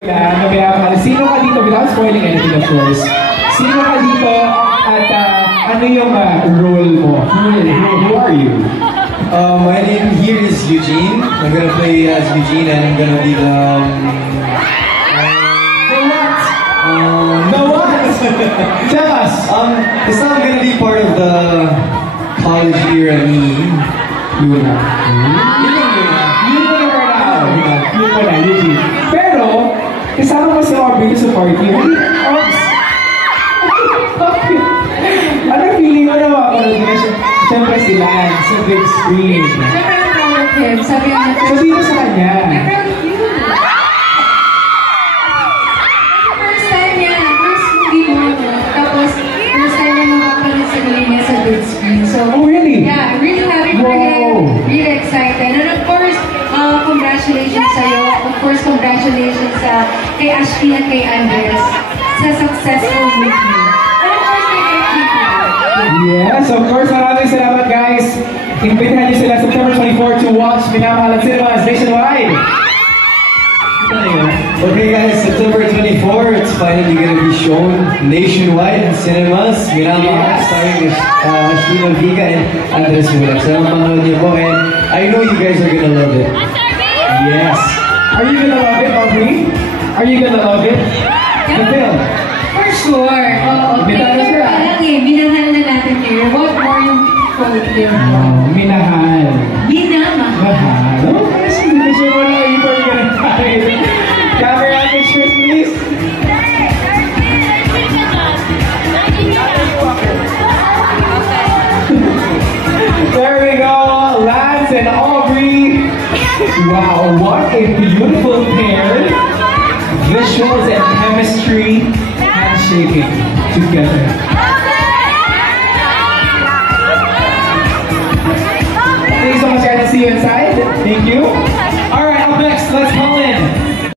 Sino ka dito, without spoiling anything of course, sino ka dito at ano yung role mo? Who are you? My name here is Eugene. I'm gonna play as Eugene and I'm gonna be the... The what? Tell us! It's not gonna be part of the college year at me. Yun na, Eugene. Pero, kasama mo si Aubrey sa party. Anong feeling mo na mapanood na siya? Siyempre sila sa big screen. Siyempre I'm proud of him. Sabi mo sa kanya. I'm proud of you. First time niya, first movie mo ako. Tapos, first time niya makapanood sa galing niya sa big screen. So, oh really? Yeah, really happy for him. Really excited. And of course, congratulations sa'yo. Of course, congratulations kay Ashley at kay Andres sa successful movie. And of course, kay FDP. Yes, of course. Maraming salamat, guys. Imbitahan niyo sila September 24 to watch Minamahal at Cinemas nationwide. Okay guys, September 24, it's finally gonna be shown nationwide in cinemas. Minamahal, starring Ashley Malvica and Andres Mulak. So, panood niyo po and I know you guys are gonna love it. Yes. Are you gonna love it, Aubrey? Are you gonna love it? The film? For sure. Oo. Picture pa lang eh. Minahal na natin here. What more yung quote there? Minahal. Minamahal. Oh, kasi picture mo na yung camera pictures, please. There we go. Lance and Aubrey. Wow, what a beautiful pair. Visuals and chemistry handshaking together. Thank you so much, guys. See you inside. Thank you. All right, up next, let's